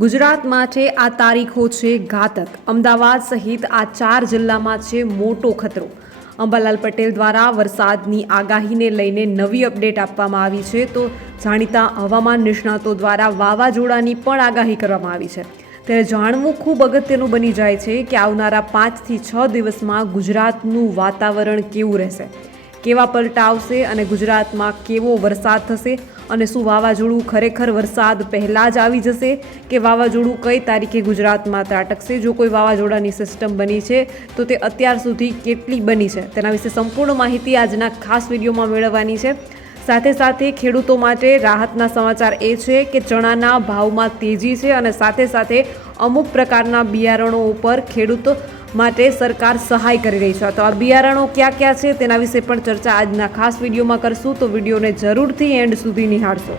ગુજરાત માટે આ તારીખો છે ઘાતક. અમદાવાદ સહિત આ ચાર જિલ્લામાં છે મોટો ખતરો. અંબાલાલ પટેલ દ્વારા વરસાદની આગાહીને લઈને નવી અપડેટ આપવામાં આવી છે તો જાણીતા હવામાન નિષ્ણાતો દ્વારા વાવાઝોડાની પણ આગાહી કરવામાં આવી છે. ત્યારે જાણવું ખૂબ અગત્યનું બની જાય છે કે આવનારા પાંચથી છ દિવસમાં ગુજરાતનું વાતાવરણ કેવું રહેશે? કેવા પલટા આવશે અને ગુજરાતમાં કેવો વરસાદ થશે? અને શું વાવાઝોડું ખરેખર વરસાદ પહેલાં જ આવી જશે કે વાવાઝોડું કઈ તારીખે ગુજરાતમાં ત્રાટકશે? જો કોઈ વાવાઝોડાની સિસ્ટમ બની છે, તો તે અત્યાર સુધી કેટલી બની છે? તેના વિશે સંપૂર્ણ માહિતી આજના ખાસ વિડીયોમાં મેળવવાની છે. સાથે સાથે ખેડૂતો માટે રાહતના સમાચાર એ છે કે ચણાના ભાવમાં તેજી છે અને સાથે સાથે અમુક પ્રકારના બિયારણો ઉપર ખેડૂતો માટે સરકાર સહાય કરી રહી છે. તો આ બિયારણો ક્યાં ક્યાં છે તેના વિશે પણ ચર્ચા આજના ખાસ વિડીયોમાં કરશું. તો વિડીયોને જરૂરથી એન્ડ સુધી નિહાળશો.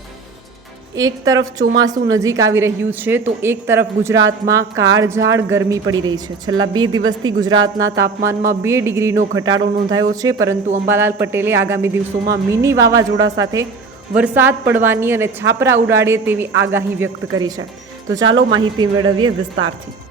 એક તરફ ચોમાસું નજીક આવી રહ્યું છે, તો એક તરફ ગુજરાતમાં કાળઝાળ ગરમી પડી રહી છે. છેલ્લા બે દિવસથી ગુજરાતના તાપમાનમાં બે ડિગ્રીનો ઘટાડો નોંધાયો છે, પરંતુ અંબાલાલ પટેલે આગામી દિવસોમાં મિની વાવાઝોડા સાથે વરસાદ પડવાની અને છાપરા ઉડાડે તેવી આગાહી વ્યક્ત કરી છે. તો ચાલો માહિતી મેળવીએ વિસ્તારથી.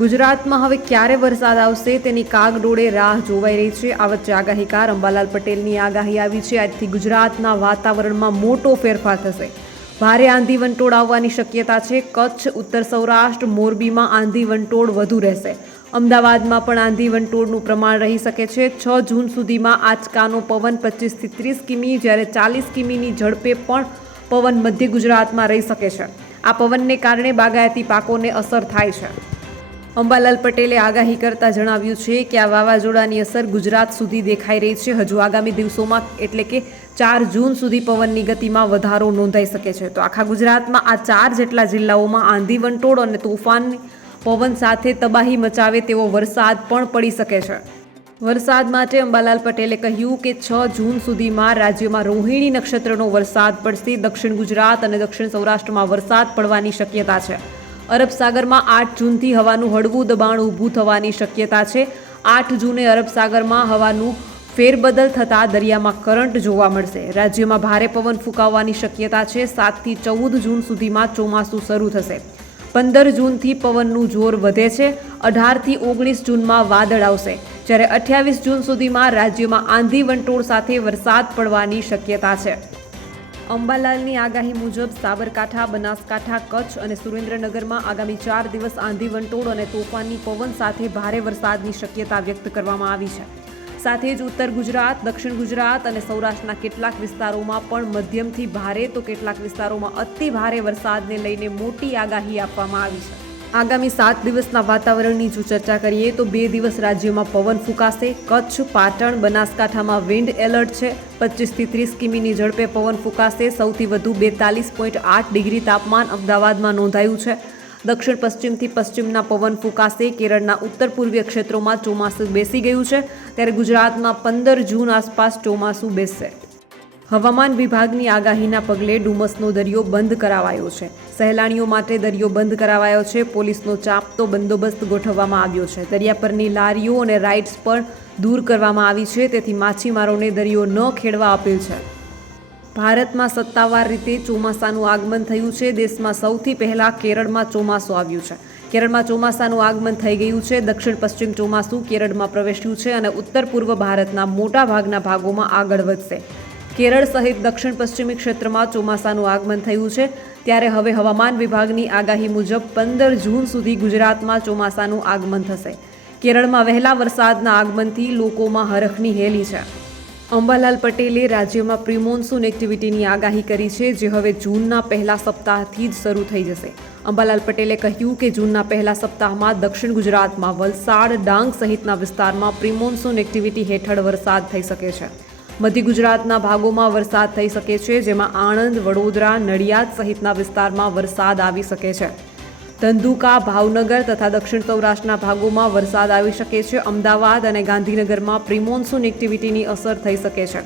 ગુજરાતમાં હવે ક્યારે વરસાદ આવશે તેની કાગડોળે રાહ જોવાઈ રહી છે. આ વચ્ચે આગાહીકાર અંબાલાલ પટેલની આગાહી આવી છે. આજથી ગુજરાતના વાતાવરણમાં મોટો ફેરફાર થશે. ભારે આંધી વંટોળ આવવાની શક્યતા છે. કચ્છ, ઉત્તર સૌરાષ્ટ્ર, મોરબીમાં આંધી વંટોળ વધુ રહેશે. અમદાવાદમાં પણ આંધી વંટોળનું પ્રમાણ રહી શકે છે. છ જૂન સુધીમાં આંચકાનો પવન પચીસથી ત્રીસ કિમી, જ્યારે ચાલીસ કિમીની ઝડપે પણ પવન મધ્ય ગુજરાતમાં રહી શકે છે. આ પવનને કારણે બાગાયતી પાકોને અસર થાય છે. અંબાલાલ પટેલે આગાહી કરતા જણાવ્યું છે કે આ વાવાઝોડાની અસર ગુજરાત સુધી દેખાઈ રહી છે. હજુ આગામી દિવસોમાં એટલે કે ચાર જૂન સુધી પવનની ગતિમાં વધારો નોંધાઈ શકે છે. તો આખા ગુજરાતમાં આ ચાર જેટલા જિલ્લાઓમાં આંધી વંટોળ અને તોફાન પવન સાથે તબાહી મચાવે તેવો વરસાદ પણ પડી શકે છે. વરસાદ માટે અંબાલાલ પટેલે કહ્યું કે છ જૂન સુધીમાં રાજ્યમાં રોહિણી નક્ષત્રનો વરસાદ પડશે. દક્ષિણ ગુજરાત અને દક્ષિણ સૌરાષ્ટ્રમાં વરસાદ પડવાની શક્યતા છે. અરબ સાગરમાં આઠ જૂનથી હવાનું હળવું દબાણ ઊભું થવાની શક્યતા છે. આઠ જૂને અરબ સાગરમાં હવાનું ફેરબદલ થતાં દરિયામાં કરંટ જોવા મળશે. રાજ્યમાં ભારે પવન ફૂંકાવવાની શક્યતા છે. સાતથી ચૌદ જૂન સુધીમાં ચોમાસું શરૂ થશે. પંદર જૂનથી પવનનું જોર વધે છે. અઢારથી ઓગણીસ જૂનમાં વાદળ આવશે. જ્યારે અઠ્યાવીસ જૂન સુધીમાં રાજ્યમાં આંધી વંટોળ સાથે વરસાદ પડવાની શક્યતા છે. અંબાલાલની આગાહી મુજબ સાબરકાંઠા, બનાસકાંઠા, કચ્છ અને સુરેન્દ્રનગરમાં આગામી ચાર દિવસ આંધી વંટોળ અને તોફાનની પવન સાથે ભારે વરસાદની શક્યતા વ્યક્ત કરવામાં આવી છે. સાથે જ ઉત્તર ગુજરાત, દક્ષિણ ગુજરાત અને સૌરાષ્ટ્રના કેટલાક વિસ્તારોમાં પણ મધ્યમથી ભારે તો કેટલાક વિસ્તારોમાં અતિ ભારે વરસાદને લઈને મોટી આગાહી આપવામાં આવી છે. આગામી સાત દિવસના વાતાવરણની જો ચર્ચા કરીએ તો બે દિવસ રાજ્યમાં પવન ફૂંકાશે, કચ્છ, પાટણ, બનાસકાંઠામાં વિન્ડ એલર્ટ છે. પચીસથી ત્રીસ કિમીની ઝડપે પવન ફૂંકાશે, સૌથી વધુ બેતાલીસ પોઈન્ટ આઠ ડિગ્રી તાપમાન અમદાવાદમાં નોંધાયું છે. દક્ષિણ પશ્ચિમથી પશ્ચિમના પવન ફૂંકાશે, કેરળના ઉત્તર પૂર્વીય ક્ષેત્રોમાં ચોમાસું બેસી ગયું છે. ત્યારે ગુજરાતમાં પંદર જૂન આસપાસ ચોમાસું બેસશે. હવામાન વિભાગની આગાહીના પગલે ડુમસનો દરિયો બંધ કરાવાયો છે. સહેલાણીઓ માટે દરિયો બંધ કરાવાયો છે. પોલીસનો ચાપતો બંદોબસ્ત ગોઠવવામાં આવ્યો છે. દરિયા પરની લારીઓ અને રાઇડ્સ પણ દૂર કરવામાં આવી છે. તેથી માછીમારોને દરિયો ન ખેડવા અપીલ છે. ભારતમાં સત્તાવાર રીતે ચોમાસાનું આગમન થયું છે. દેશમાં સૌથી પહેલાં કેરળમાં ચોમાસું આવ્યું છે. કેરળમાં ચોમાસાનું આગમન થઈ ગયું છે. દક્ષિણ પશ્ચિમ ચોમાસું કેરળમાં પ્રવેશ્યું છે અને ઉત્તર પૂર્વ ભારતના મોટા ભાગના ભાગોમાં આગળ વધશે. કેરળ સહિત દક્ષિણ પશ્ચિમી ક્ષેત્રમાં ચોમાસાનું આગમન થયું છે. ત્યારે હવે હવામાન વિભાગની આગાહી મુજબ પંદર જૂન સુધી ગુજરાતમાં ચોમાસાનું આગમન થશે. કેરળમાં વહેલા વરસાદના આગમનથી લોકોમાં હરખની હેલી છે. અંબાલાલ પટેલે રાજ્યમાં પ્રિમોન્સૂન એક્ટિવિટીની આગાહી કરી છે, જે હવે જૂનના પહેલા સપ્તાહથી જ શરૂ થઈ જશે. અંબાલાલ પટેલે કહ્યું કે જૂનના પહેલા સપ્તાહમાં દક્ષિણ ગુજરાતમાં વલસાડ, ડાંગ સહિતના વિસ્તારમાં પ્રિમોન્સૂન એક્ટિવિટી હેઠળ વરસાદ થઈ શકે છે. મધ્ય ગુજરાતના ભાગોમાં વરસાદ થઈ શકે છે, જેમાં આણંદ, વડોદરા, નડિયાદ સહિતના વિસ્તારમાં વરસાદ આવી શકે છે. ધંધુકા, ભાવનગર તથા દક્ષિણ સૌરાષ્ટ્રના ભાગોમાં વરસાદ આવી શકે છે. અમદાવાદ અને ગાંધીનગરમાં પ્રિમોન્સૂન એક્ટિવિટીની અસર થઈ શકે છે.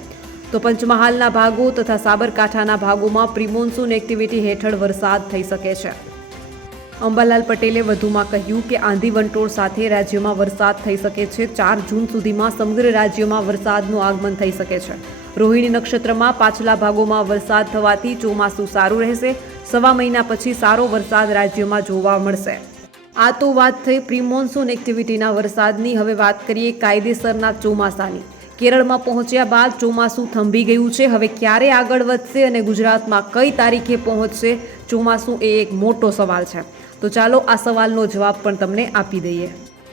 તો પંચમહાલના ભાગો તથા સાબરકાંઠાના ભાગોમાં પ્રિમોન્સૂન એક્ટિવિટી હેઠળ વરસાદ થઈ શકે છે. અંબાલાલ પટેલે વધુમાં કહ્યું કે આંધી વંટોળ સાથે રાજ્યમાં વરસાદ થઈ શકે છે. ચાર જૂન સુધીમાં સમગ્ર રાજ્યમાં વરસાદનું આગમન થઈ શકે છે. રોહિણી નક્ષત્રમાં પાછલા ભાગોમાં વરસાદ થવાથી ચોમાસું સારું રહેશે. સવા મહિના પછી સારો વરસાદ રાજ્યમાં જોવા મળશે. આ તો વાત થઈ પ્રી મોન્સૂન એક્ટિવિટીના વરસાદની. હવે વાત કરીએ કાયદેસરના ચોમાસાની. કેરળમાં પહોંચ્યા બાદ ચોમાસું થંભી ગયું છે. હવે ક્યારે આગળ વધશે અને ગુજરાતમાં કઈ તારીખે પહોંચશે, ચોમાસું એ એક મોટો સવાલ છે. તો ચાલો આ સવાલનો જવાબ પણ તમને આપી દઈએ.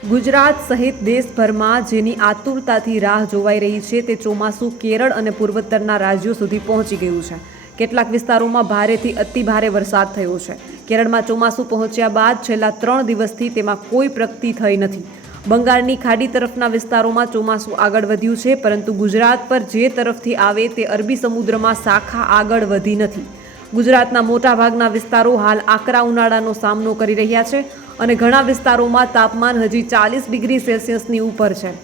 ગુજરાત સહિત દેશભરમાં જેની આતુરતાથી રાહ જોવાઈ રહી છે તે ચોમાસું કેરળ અને પૂર્વોત્તરના રાજ્યો સુધી પહોંચી ગયું છે. કેટલાક વિસ્તારોમાં ભારેથી અતિ ભારે વરસાદ થયો છે. કેરળમાં ચોમાસું પહોંચ્યા બાદ છેલ્લા ત્રણ દિવસથી તેમાં કોઈ પ્રગતિ થઈ નથી. બંગાળની ખાડી તરફના વિસ્તારોમાં ચોમાસું આગળ વધ્યું છે, પરંતુ ગુજરાત પર જે તરફથી આવે તે અરબી સમુદ્રમાં શાખા આગળ વધી નથી. ગુજરાતના મોટાભાગના વિસ્તારો હાલ આકરા ઉનાળાનો સામનો કરી રહ્યા છે અને ઘણા વિસ્તારોમાં તાપમાન હજી ચાલીસ ડિગ્રી સેલ્સિયસની ઉપર છે.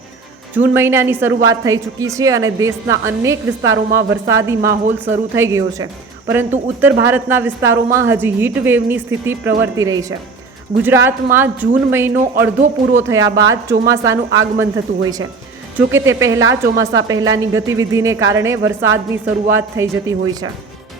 જૂન મહિનાની શરૂઆત થઈ ચૂકી છે અને દેશના અનેક વિસ્તારોમાં વરસાદી માહોલ શરૂ થઈ ગયો છે, પરંતુ ઉત્તર ભારતના વિસ્તારોમાં હજી હીટ વેવની સ્થિતિ પ્રવર્તી રહી છે. ગુજરાતમાં જૂન મહિનો અડધો પૂરો થયા બાદ ચોમાસાનું આગમન થતું હોય છે. જોકે તે પહેલાં ચોમાસા પહેલાંની ગતિવિધિને કારણે વરસાદની શરૂઆત થઈ જતી હોય છે.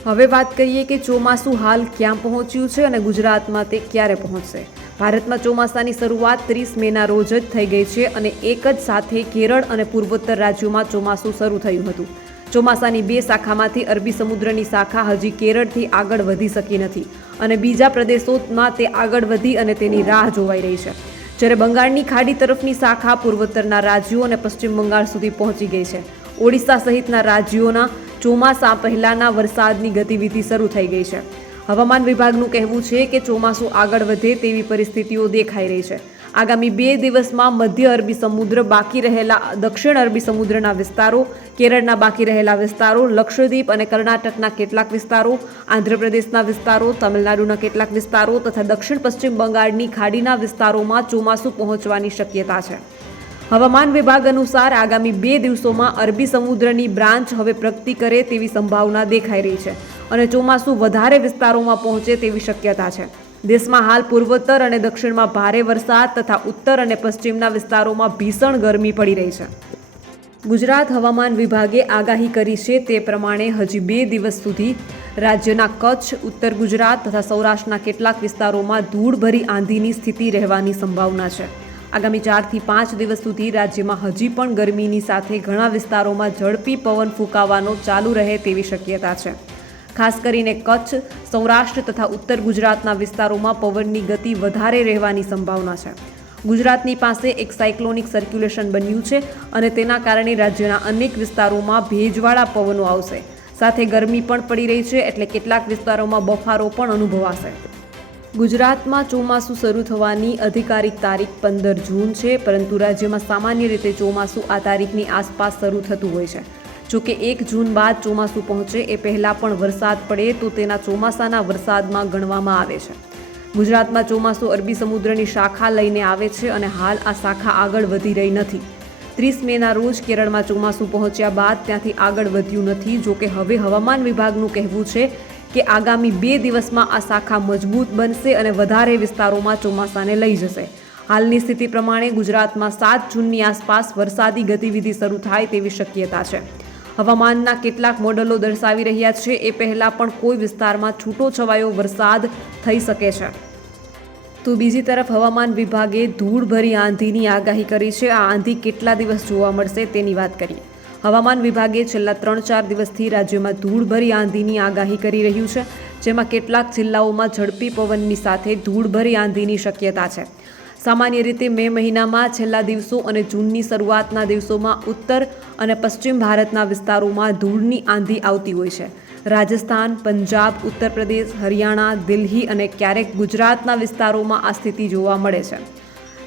હવે વાત કરીએ કે ચોમાસું હાલ ક્યાં પહોંચ્યું છે અને ગુજરાતમાં તે ક્યારે પહોંચશે? ભારતમાં ચોમાસાની શરૂઆત ત્રીસ મેના રોજ જ થઈ ગઈ છે અને એક જ સાથે કેરળ અને પૂર્વોત્તર રાજ્યોમાં ચોમાસું શરૂ થયું હતું. ચોમાસાની બે શાખામાંથી અરબી સમુદ્રની શાખા હજી કેરળથી આગળ વધી શકી નથી અને બીજા પ્રદેશોમાં તે આગળ વધી અને તેની રાહ જોવાઈ રહી છે. જ્યારે બંગાળની ખાડી તરફની શાખા પૂર્વોત્તરના રાજ્યો અને પશ્ચિમ બંગાળ સુધી પહોંચી ગઈ છે. ઓડિશા સહિતના રાજ્યોના ચોમાસા પહેલાના વરસાદની ગતિવિધિ શરૂ થઈ ગઈ છે. હવામાન વિભાગનું કહેવું છે કે ચોમાસું આગળ વધે તેવી પરિસ્થિતિઓ દેખાઈ રહી છે. આગામી બે દિવસમાં મધ્ય અરબી સમુદ્ર, બાકી રહેલા દક્ષિણ અરબી સમુદ્રના વિસ્તારો, કેરળના બાકી રહેલા વિસ્તારો, લક્ષદ્વીપ અને કર્ણાટકના કેટલાક વિસ્તારો, આંધ્રપ્રદેશના વિસ્તારો, તમિલનાડુના કેટલાક વિસ્તારો તથા દક્ષિણ પશ્ચિમ બંગાળની ખાડીના વિસ્તારોમાં ચોમાસું પહોંચવાની શક્યતા છે. હવામાન વિભાગ અનુસાર આગામી બે દિવસોમાં અરબી સમુદ્રની બ્રાન્ચ હવે પ્રગતિ કરે તેવી સંભાવના દેખાઈ રહી છે અને ચોમાસું વધારે વિસ્તારોમાં પહોંચે તેવી શક્યતા છે. દેશમાં હાલ પૂર્વોત્તર અને દક્ષિણમાં ભારે વરસાદ તથા ઉત્તર અને પશ્ચિમના વિસ્તારોમાં ભીષણ ગરમી પડી રહી છે. ગુજરાત હવામાન વિભાગે આગાહી કરી છે તે પ્રમાણે હજી બે દિવસ સુધી રાજ્યના કચ્છ, ઉત્તર ગુજરાત તથા સૌરાષ્ટ્રના કેટલાક વિસ્તારોમાં ધૂળભરી આંધીની સ્થિતિ રહેવાની સંભાવના છે. આગામી ચારથી પાંચ દિવસ સુધી રાજ્યમાં હજી પણ ગરમીની સાથે ઘણા વિસ્તારોમાં ઝડપી પવન ફૂંકાવાનો ચાલુ રહે તેવી શક્યતા છે. ખાસ કરીને કચ્છ, સૌરાષ્ટ્ર તથા ઉત્તર ગુજરાતના વિસ્તારોમાં પવનની ગતિ વધારે રહેવાની સંભાવના છે. ગુજરાતની પાસે એક સાયક્લોનિક સર્ક્યુલેશન બન્યું છે અને તેના કારણે રાજ્યના અનેક વિસ્તારોમાં ભેજવાળા પવનો આવશે. સાથે ગરમી પણ પડી રહી છે એટલે કેટલાક વિસ્તારોમાં બફારો પણ અનુભવાશે. ગુજરાતમાં ચોમાસું શરૂ થવાની અધિકારિક તારીખ પંદર જૂન છે, પરંતુ રાજ્યમાં સામાન્ય રીતે ચોમાસું આ તારીખની આસપાસ શરૂ થતું હોય છે. જોકે એક જૂન બાદ ચોમાસું પહોંચે એ પહેલાં પણ વરસાદ પડે, તો તેના ચોમાસાના વરસાદમાં ગણવામાં આવે છે. ગુજરાતમાં ચોમાસું અરબી સમુદ્રની શાખા લઈને આવે છે અને હાલ આ શાખા આગળ વધી રહી નથી. ત્રીસ મેના રોજ કેરળમાં ચોમાસું પહોંચ્યા બાદ ત્યાંથી આગળ વધ્યું નથી. જોકે હવે હવામાન વિભાગનું કહેવું છે કે આગામી બે દિવસમાં આ શાખા મજબૂત બનશે અને વધારે વિસ્તારોમાં ચોમાસાને લઈ જશે. હાલની સ્થિતિ પ્રમાણે ગુજરાતમાં સાત જૂનની આસપાસ વરસાદી ગતિવિધિ શરૂ થાય તેવી શક્યતા છે. હવામાનના કેટલાક મોડલો દર્શાવી રહ્યા છે. એ પહેલાં પણ કોઈ વિસ્તારમાં છૂટો છવાયો વરસાદ થઈ શકે છે. તો બીજી તરફ હવામાન વિભાગે ધૂળભરી આંધીની આગાહી કરી છે. આ આંધી કેટલા દિવસ જોવા મળશે તેની વાત કરીએ. હવામાન વિભાગે છેલ્લા ત્રણ ચાર દિવસથી રાજ્યમાં ધૂળભરી આંધીની આગાહી કરી રહ્યું છે, જેમાં કેટલાક જિલ્લાઓમાં ઝડપી પવનની સાથે ધૂળભરી આંધીની શક્યતા છે. સામાન્ય રીતે મે મહિનામાં છેલ્લા દિવસો અને જૂનની શરૂઆતના દિવસોમાં ઉત્તર અને પશ્ચિમ ભારતના વિસ્તારોમાં ધૂળની આંધી આવતી હોય છે. રાજસ્થાન, પંજાબ ઉત્તર પ્રદેશ હરિયાણા, દિલ્હી અને ક્યારેક ગુજરાતના વિસ્તારોમાં આ સ્થિતિ જોવા મળે છે.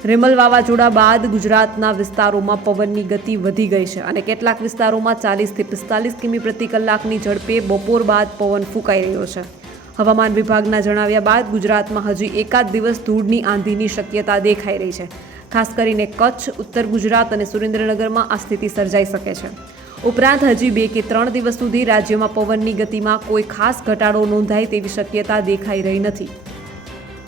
રેમલ વાવાઝોડા બાદ ગુજરાતના વિસ્તારોમાં પવનની ગતિ વધી ગઈ છે અને કેટલાક વિસ્તારોમાં ચાલીસથી પિસ્તાલીસ કિમી પ્રતિ કલાકની ઝડપે બપોર બાદ પવન ફૂંકાઈ રહ્યો છે. હવામાન વિભાગના જણાવ્યા બાદ ગુજરાતમાં હજી એકાદ દિવસ ધૂળની આંધીની શક્યતા દેખાઈ રહી છે. ખાસ કરીને કચ્છ, ઉત્તર ગુજરાત અને સુરેન્દ્રનગરમાં આ સ્થિતિ સર્જાઈ શકે છે. ઉપરાંત હજી બે કે ત્રણ દિવસ સુધી રાજ્યમાં પવનની ગતિમાં કોઈ ખાસ ઘટાડો નોંધાય તેવી શક્યતા દેખાઈ રહી નથી.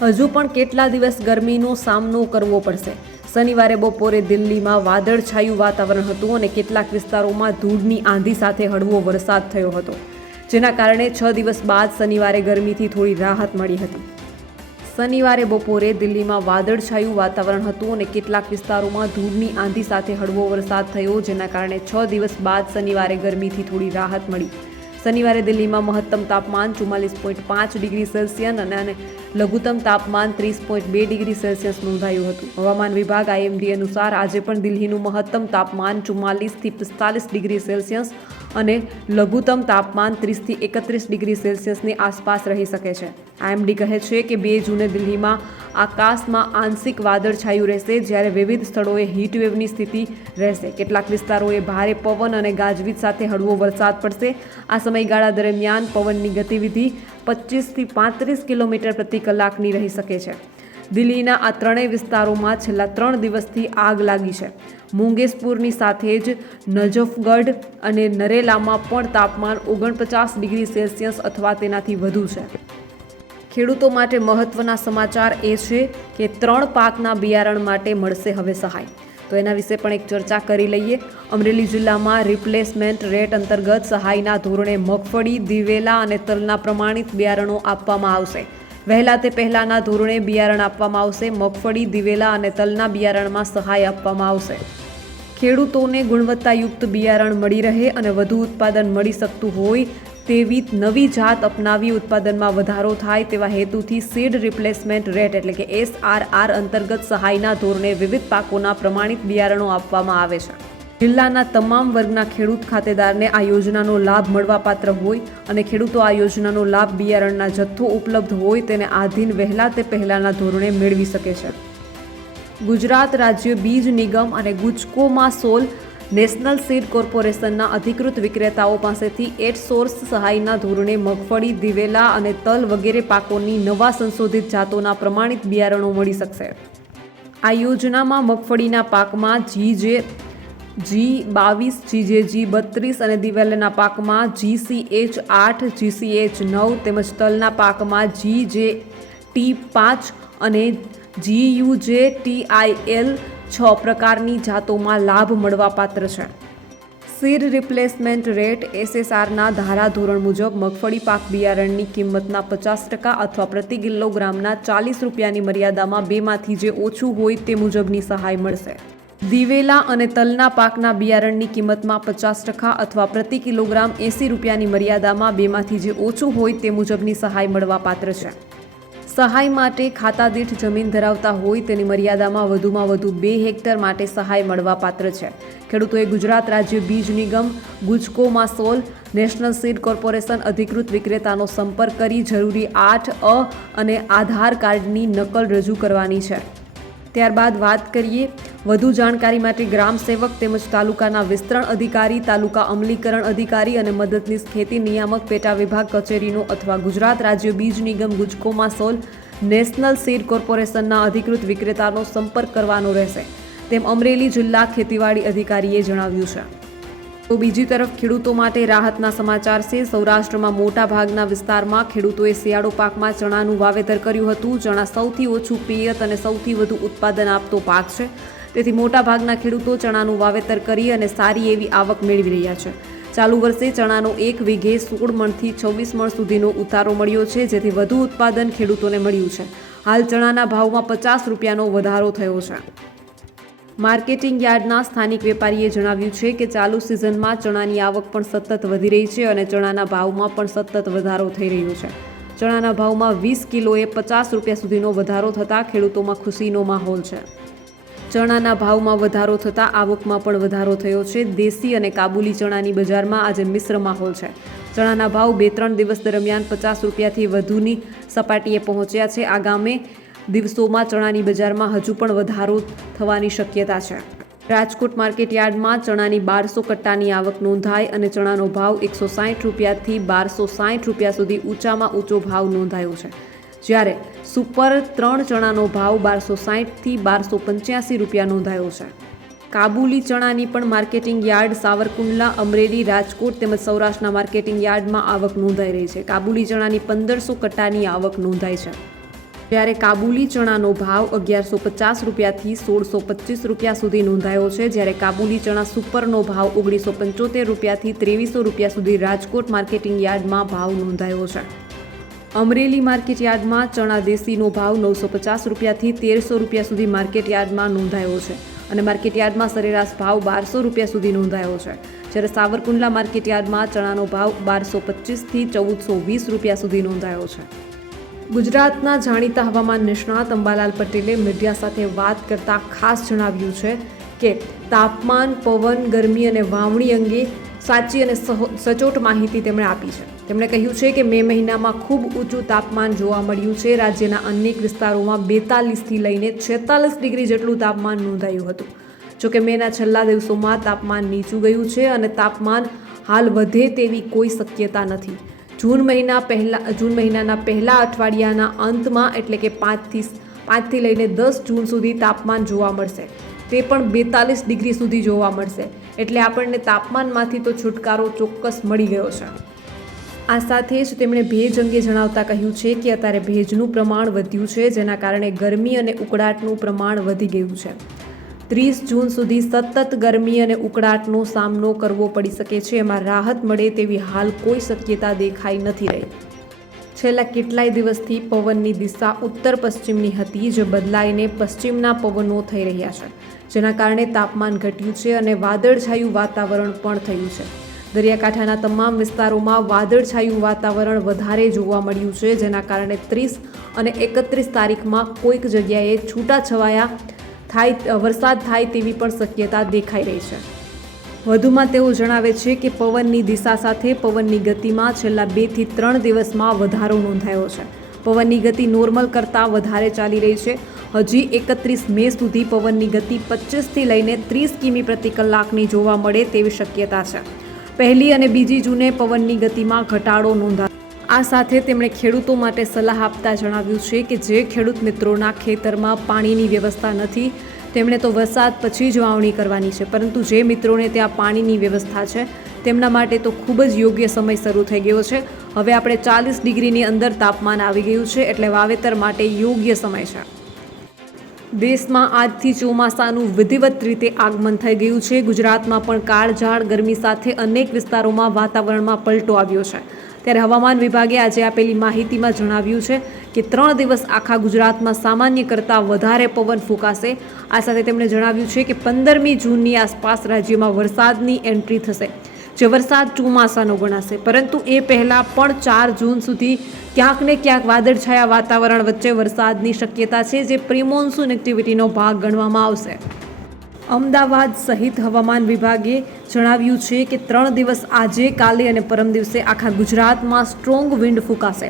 હજુ પણ કેટલા દિવસ ગરમીનો સામનો કરવો પડશે? શનિવારે બપોરે દિલ્હીમાં વાદળછાયું વાતાવરણ હતું અને કેટલાક વિસ્તારોમાં ધૂળની આંધી સાથે હળવો વરસાદ થયો હતો. જેના કારણે છ દિવસ બાદ શનિવારે ગરમીથી થોડી રાહત મળી હતી. શનિવારે બપોરે દિલ્હીમાં વાદળછાયું વાતાવરણ હતું અને કેટલાક વિસ્તારોમાં ધૂળની આંધી સાથે હળવો વરસાદ થયો, જેના કારણે છ દિવસ બાદ શનિવારે ગરમીથી થોડી રાહત મળી. શનિવારે દિલ્હીમાં મહત્તમ તાપમાન ચુમ્માલીસ પોઈન્ટ પાંચ ડિગ્રી સેલ્સિયસ અને લઘુત્તમ તાપમાન ત્રીસ પોઈન્ટ બે ડિગ્રી સેલ્સિયસ નોંધાયું હતું. હવામાન વિભાગ આઈએમડી અનુસાર આજે પણ દિલ્હીનું મહત્તમ તાપમાન ચુમ્માલીસથી પિસ્તાલીસ ડિગ્રી સેલ્સિયસ અને લઘુત્તમ તાપમાન ત્રીસથી એકત્રીસ ડિગ્રી સેલ્સિયસની આસપાસ રહી શકે છે. આઈએમડી કહે છે કે બે જૂને દિલ્હીમાં આકાશમાં આંશિક વાદળછાયું રહેશે, જ્યારે વિવિધ સ્થળોએ હીટવેવની સ્થિતિ રહેશે. કેટલાક વિસ્તારોએ ભારે પવન અને ગાજવીજ સાથે હળવો વરસાદ પડશે. આ સમયગાળા દરમિયાન પવનની ગતિવિધિ પચીસથી પાંત્રીસ કિલોમીટર પ્રતિ કલાકની રહી શકે છે. દિલ્હીના આ ત્રણેય વિસ્તારોમાં છેલ્લા ત્રણ દિવસથી આગ લાગી છે. મુંગેશપુરની સાથે જ નજફગઢ અને નરેલામાં પણ તાપમાન ઓગણપચાસ ડિગ્રી સેલ્સિયસ અથવા તેનાથી વધુ છે. ખેડૂતો માટે મહત્વના સમાચાર એ છે કે ત્રણ પાકના બિયારણ માટે મળશે હવે સહાય. તો એના વિશે પણ એક ચર્ચા કરી લઈએ. અમરેલી જિલ્લામાં રિપ્લેસમેન્ટ રેટ અંતર્ગત સહાયના ધોરણે મગફળી, દિવેલા અને તલના પ્રમાણિત બિયારણો આપવામાં આવશે. વહેલા તે પહેલાંના ધોરણે બિયારણ આપવામાં આવશે, મગફળી, દિવેલા અને તલના બિયારણમાં સહાય આપવામાં આવશે. ખેડૂતોને ગુણવત્તાયુક્ત બિયારણ મળી રહે અને વધુ ઉત્પાદન મળી શકતું હોય તેવી નવી જાત અપનાવી ઉત્પાદનમાં વધારો થાય તેવા હેતુથી સીડ રિપ્લેસમેન્ટ રેટ એટલે કે એસઆરઆર અંતર્ગત સહાયના ધોરણે વિવિધ પાકોના પ્રમાણિત બિયારણો આપવામાં આવે છે. જિલ્લાના તમામ વર્ગના ખેડૂત ખાતેદારને આ યોજનાનો લાભ મળવાપાત્ર હોય અને ખેડૂતો આ યોજનાનો લાભ બિયારણના જથ્થો ઉપલબ્ધ હોય તેને આધીન વહેલા તે પહેલાંના ધોરણે મેળવી શકે છે. ગુજરાત રાજ્ય બીજ નિગમ અને ગુજકોમાં સોલ નેશનલ સીડ કોર્પોરેશનના અધિકૃત વિક્રેતાઓ પાસેથી એટ સોર્સ સહાયના ધોરણે મગફળી, દિવેલા અને તલ વગેરે પાકોની નવા સંશોધિત જાતોના પ્રમાણિત બિયારણો મળી શકશે. આ યોજનામાં મગફળીના પાકમાં જી જે જી બાવીસ જીજે જી બત્રીસ અને દિવેલના પાકમાં જીસીએચ આઠ જીસીએચ નવ તેમજ તલના પાકમાં જી જે ટી પાંચ અને જીયુજે ટીઆઈએલ છ પ્રકારની જાતોમાં લાભ મળવાપાત્ર છે. સીડ રિપ્લેસમેન્ટ રેટ એસએસઆરના ધારાધોરણ મુજબ મગફળી પાક બિયારણની કિંમતના પચાસ ટકા અથવા પ્રતિ કિલોગ્રામના ચાલીસ રૂપિયાની મર્યાદામાં બેમાંથી જે ઓછું હોય તે મુજબની સહાય મળશે. દિવેલા અને તલના પાકના બિયારણની કિંમતમાં પચાસ ટકા અથવા પ્રતિ કિલોગ્રામ એંસી રૂપિયાની મર્યાદામાં બેમાંથી જે ઓછું હોય તે મુજબની સહાય મળવાપાત્ર છે. સહાય માટે ખાતાદીઠ જમીન ધરાવતા હોય તેની મર્યાદામાં વધુમાં વધુ બે હેક્ટર માટે સહાય મળવાપાત્ર છે. ખેડૂતોએ ગુજરાત રાજ્ય બીજ નિગમ ગુજકોમાં સોલ નેશનલ સીડ કોર્પોરેશન અધિકૃત વિક્રેતાનો સંપર્ક કરી જરૂરી આઠ અ અને આધાર કાર્ડની નકલ રજૂ કરવાની છે. ત્યારબાદ વાત કરીએ વધુ જાણકારી માટે ગ્રામ સેવક તેમજ તાલુકાના વિસ્તરણ અધિકારી, તાલુકા અમલીકરણ અધિકારી અને મદદનીશ ખેતી નિયામક, પેટા વિભાગ, કચેરીનો અથવા ગુજરાત રાજ્ય બીજ નિગમ ગુજકોમાં સોલ નેશનલ સીડ કોર્પોરેશનના અધિકૃત વિક્રેતાનો સંપર્ક કરવાનો રહેશે. તેમ અમરેલી જિલ્લા ખેતીવાડી અધિકારીએ જણાવ્યું છે. તો બીજી તરફ ખેડૂતો માટે રાહતના સમાચાર છે. સૌરાષ્ટ્રમાં મોટા ભાગના વિસ્તારમાં ખેડૂતોએ શિયાળો પાકમાં ચણાનું વાવેતર કર્યું હતું. ચણા સૌથી ઓછું પિયત અને સૌથી વધુ ઉત્પાદન આપતો પાક છે. તેથી મોટાભાગના ખેડૂતો ચણાનું વાવેતર કરી અને સારી એવી આવક મેળવી રહ્યા છે. ચાલુ વર્ષે ચણાનો એક વીઘે સોળ મણથી છવ્વીસ મણ સુધીનો ઉતારો મળ્યો છે, જેથી વધુ ઉત્પાદન ખેડૂતોને મળ્યું છે. હાલ ચણાના ભાવમાં પચાસ રૂપિયાનો વધારો થયો છે. માર્કેટિંગ યાર્ડના સ્થાનિક વેપારીએ જણાવ્યું છે કે ચાલુ સિઝનમાં ચણાની આવક પણ સતત વધી રહી છે અને ચણાના ભાવમાં પણ સતત વધારો થઈ રહ્યો છે. ચણાના ભાવમાં વીસ કિલોએ પચાસ રૂપિયા સુધીનો વધારો થતાં ખેડૂતોમાં ખુશીનો માહોલ છે. ચણાના ભાવમાં વધારો થતાં આવકમાં પણ વધારો થયો છે. દેશી અને કાબુલી ચણાની બજારમાં આજે મિશ્ર માહોલ છે. ચણાના ભાવ બે ત્રણ દિવસ દરમિયાન પચાસ રૂપિયાથી વધુની સપાટીએ પહોંચ્યા છે. આગામી દિવસોમાં ચણાની બજારમાં હજુ પણ વધારો થવાની શક્યતા છે. રાજકોટ માર્કેટ યાર્ડમાં ચણાની બારસો કટ્ટાની આવક નોંધાઈ અને ચણાનો ભાવ એકસો સાઠ રૂપિયાથી બારસો સાઠ રૂપિયા સુધી ઊંચામાં ઊંચો ભાવ નોંધાયો છે. જ્યારે સુપર ત્રણ ચણાનો ભાવ બારસો સાઠથી બારસો પંચ્યાસી રૂપિયા નોંધાયો છે. કાબુલી ચણાની પણ માર્કેટિંગ યાર્ડ સાવરકુંડલા, અમરેલી, રાજકોટ તેમજ સૌરાષ્ટ્રના માર્કેટિંગ યાર્ડમાં આવક નોંધાઈ રહી છે. કાબુલી ચણાની પંદરસો કટ્ટાની આવક નોંધાઈ છે. જ્યારે કાબુલી ચણાનો ભાવ અગિયારસો પચાસ રૂપિયાથી સોળસો પચીસ રૂપિયા સુધી નોંધાયો છે, જ્યારે કાબુલી ચણા સુપરનો ભાવ ઓગણીસો પંચોતેર રૂપિયાથી ત્રેવીસો રૂપિયા સુધી રાજકોટ માર્કેટિંગ યાર્ડમાં ભાવ નોંધાયો છે. અમરેલી માર્કેટ યાર્ડમાં ચણા દેશીનો ભાવ નવસો પચાસ રૂપિયાથી તેરસો રૂપિયા સુધી માર્કેટ યાર્ડમાં નોંધાયો છે અને માર્કેટ યાર્ડમાં સરેરાશ ભાવ બારસો રૂપિયા સુધી નોંધાયો છે. જ્યારે સાવરકુંડલા માર્કેટ યાર્ડમાં ચણાનો ભાવ બારસો પચીસથી ચૌદસો વીસ રૂપિયા સુધી નોંધાયો છે. ગુજરાતના જાણીતા હવામાન નિષ્ણાત અંબાલાલ પટેલે મીડિયા સાથે વાત કરતા ખાસ જણાવ્યું છે કે તાપમાન, પવન, ગરમી અને વાવણી અંગે સાચી અને સચોટ માહિતી તેમણે આપી છે. તેમણે કહ્યું છે કે મે મહિનામાં ખૂબ ઊંચું તાપમાન જોવા મળ્યું છે. રાજ્યના અનેક વિસ્તારોમાં બેતાલીસથી લઈને છેતાલીસ ડિગ્રી જેટલું તાપમાન નોંધાયું હતું. જોકે મેના છેલ્લા દિવસોમાં તાપમાન નીચું ગયું છે અને તાપમાન હાલ વધે તેવી કોઈ શક્યતા નથી. જૂન મહિના પહેલા, જૂન મહિનાના પહેલા અઠવાડિયાના અંતમાં, એટલે કે પાંચથી પાંચથી લઈને દસ જૂન સુધી તાપમાન જોવા મળશે. તે પણ બેતાલીસ ડિગ્રી સુધી જોવા મળશે. એટલે આપણને તાપમાનમાંથી તો છુટકારો ચોક્કસ મળી ગયો છે. આ સાથે જ તેમણે ભેજ અંગે જણાવતા કહ્યું છે કે અત્યારે ભેજનું પ્રમાણ વધ્યું છે, જેના કારણે ગરમી અને ઉકળાટનું પ્રમાણ વધી ગયું છે. ત્રીસ જૂન સુધી સતત ગરમી અને ઉકળાટનો સામનો કરવો પડી શકે છે. એમાં રાહત મળે તેવી હાલ કોઈ શક્યતા દેખાઈ નથી રહી. છેલ્લા કેટલાય દિવસથી પવનની દિશા ઉત્તર પશ્ચિમની હતી, જે બદલાઈને પશ્ચિમના પવનો થઈ રહ્યા છે, જેના કારણે તાપમાન ઘટ્યું છે અને વાદળછાયું વાતાવરણ પણ થયું છે. દરિયાકાંઠાના તમામ વિસ્તારોમાં વાદળછાયું વાતાવરણ વધારે જોવા મળ્યું છે, જેના કારણે ત્રીસ અને એકત્રીસ તારીખમાં કોઈક જગ્યાએ છૂટાછવાયા થાય વરસાદ થાય તેવી પણ શક્યતા દેખાઈ રહી છે. વધુમાં તેઓ જણાવે છે કે પવનની દિશા સાથે પવનની ગતિમાં છેલ્લા બેથી ત્રણ દિવસમાં વધારો નોંધાયો છે. પવનની ગતિ નોર્મલ કરતાં વધારે ચાલી રહી છે. હજી એકત્રીસ મે સુધી પવનની ગતિ પચીસથી લઈને ત્રીસ કિમી પ્રતિ કલાકની જોવા મળે તેવી શક્યતા છે. પહેલી અને બીજી જૂને પવનની ગતિમાં ઘટાડો નોંધાયો આ સાથે તેમણે ખેડૂતો માટે સલાહ આપતા જણાવ્યું છે કે જે ખેડૂત મિત્રોના ખેતરમાં પાણીની વ્યવસ્થા નથી, તેમણે તો વરસાદ પછી જ વાવણી કરવાની છે, પરંતુ જે મિત્રોને ત્યાં પાણીની વ્યવસ્થા છે, તેમના માટે તો ખૂબ જ યોગ્ય સમય શરૂ થઈ ગયો છે. હવે આપણે ચાલીસ ડિગ્રીની અંદર તાપમાન આવી ગયું છે, એટલે વાવેતર માટે યોગ્ય સમય છે. દેશમાં આજથી ચોમાસાનું વિધિવત રીતે આગમન થઈ ગયું છે. ગુજરાતમાં પણ કાળઝાળ ગરમી સાથે અનેક વિસ્તારોમાં વાતાવરણમાં પલટો આવ્યો છે. ત્યારે હવામાન વિભાગે આજે આપેલી માહિતીમાં જણાવ્યું છે કે ત્રણ દિવસ આખા ગુજરાતમાં સામાન્ય કરતાં વધારે પવન ફૂંકાશે. આ સાથે તેમણે જણાવ્યું છે કે પંદરમી જૂનની આસપાસ રાજ્યમાં વરસાદની એન્ટ્રી થશે, જે વરસાદ ચોમાસાનો ગણાશે. પરંતુ એ પહેલાં પણ ચાર જૂન સુધી ક્યાંક ને ક્યાંક વાદળછાયા વાતાવરણ વચ્ચે વરસાદની શક્યતા છે, જે પ્રિમોન્સૂન એક્ટિવિટીનો ભાગ ગણવામાં આવશે. અમદાવાદ સહિત હવામાન વિભાગે જણાવ્યું છે કે ત્રણ દિવસ આજે, કાલે અને પરમ દિવસે આખા ગુજરાતમાં સ્ટ્રોંગ વિન્ડ ફૂંકાશે.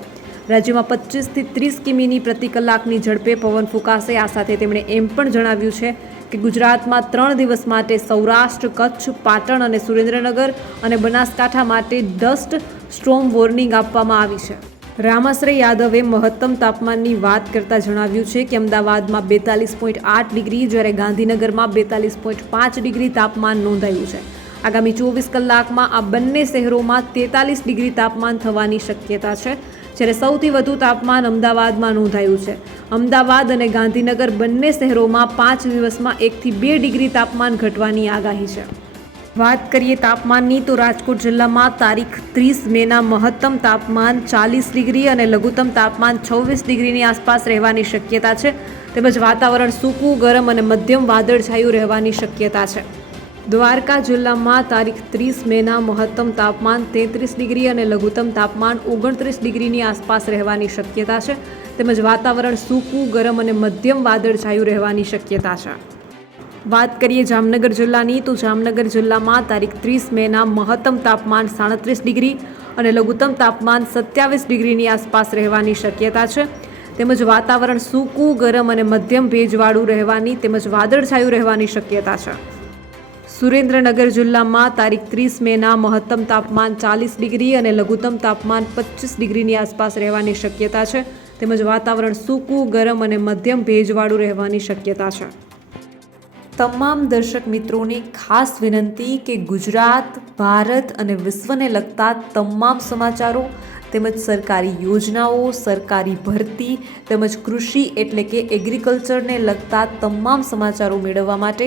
રાજ્યમાં પચીસથી ત્રીસ કિમીની પ્રતિ કલાકની ઝડપે પવન ફૂંકાશે. આ સાથે તેમણે એમ પણ જણાવ્યું છે કે ગુજરાતમાં ત્રણ દિવસ માટે સૌરાષ્ટ્ર, કચ્છ, પાટણ અને સુરેન્દ્રનગર અને બનાસકાંઠા માટે ડસ્ટ સ્ટ્રોમ વોર્નિંગ આપવામાં આવી છે. રામાશ્રય યાદવે મહત્તમ તાપમાનની વાત કરતા જણાવ્યું છે કે અમદાવાદમાં બેતાલીસ પોઈન્ટ આઠ ડિગ્રી, જ્યારે ગાંધીનગરમાં બેતાલીસ પોઈન્ટ પાંચ ડિગ્રી તાપમાન નોંધાયું છે. આગામી ચોવીસ કલાકમાં આ બંને શહેરોમાં તેતાલીસ ડિગ્રી તાપમાન થવાની શક્યતા છે, જ્યારે સૌથી વધુ તાપમાન અમદાવાદમાં નોંધાયું છે. અમદાવાદ અને ગાંધીનગર બંને શહેરોમાં પાંચ દિવસમાં એકથી બે ડિગ્રી તાપમાન ઘટવાની આગાહી છે. વાત કરીએ તાપમાનની, તો રાજકોટ જિલ્લામાં તારીખ ત્રીસ મેના મહત્તમ તાપમાન ચાલીસ ડિગ્રી અને લઘુત્તમ તાપમાન છવ્વીસ ડિગ્રીની આસપાસ રહેવાની શક્યતા છે. તેમજ વાતાવરણ સૂકું, ગરમ અને મધ્યમ વાદળછાયું રહેવાની શક્યતા છે. દ્વારકા જિલ્લામાં તારીખ ત્રીસ મેના મહત્તમ તાપમાન તેત્રીસ ડિગ્રી અને લઘુત્તમ તાપમાન ઓગણત્રીસ ડિગ્રીની આસપાસ રહેવાની શક્યતા છે. તેમજ વાતાવરણ સૂકું, ગરમ અને મધ્યમ વાદળછાયું રહેવાની શક્યતા છે. વાત કરીએ જામનગર જિલ્લાની, તો જામનગર જિલ્લામાં તારીખ ત્રીસ મેના મહત્તમ તાપમાન સાડત્રીસ ડિગ્રી અને લઘુત્તમ તાપમાન સત્યાવીસ ડિગ્રીની આસપાસ રહેવાની શક્યતા છે. તેમજ વાતાવરણ સૂકું, ગરમ અને મધ્યમ ભેજવાળું રહેવાની તેમજ વાદળછાયું રહેવાની શક્યતા છે. સુરેન્દ્રનગર જિલ્લામાં તારીખ ત્રીસ મેના મહત્તમ તાપમાન ચાલીસ ડિગ્રી અને લઘુત્તમ તાપમાન પચીસ ડિગ્રીની આસપાસ રહેવાની શક્યતા છે. તેમજ વાતાવરણ સૂકું, ગરમ અને મધ્યમ ભેજવાળું રહેવાની શક્યતા છે. તમામ દર્શક મિત્રોને ખાસ વિનંતી કે ગુજરાત, ભારત અને વિશ્વને લગતા તમામ સમાચારો તેમજ સરકારી યોજનાઓ, સરકારી ભરતી તેમજ કૃષિ એટલે કે એગ્રીકલ્ચરને લગતા તમામ સમાચારો મેળવવા માટે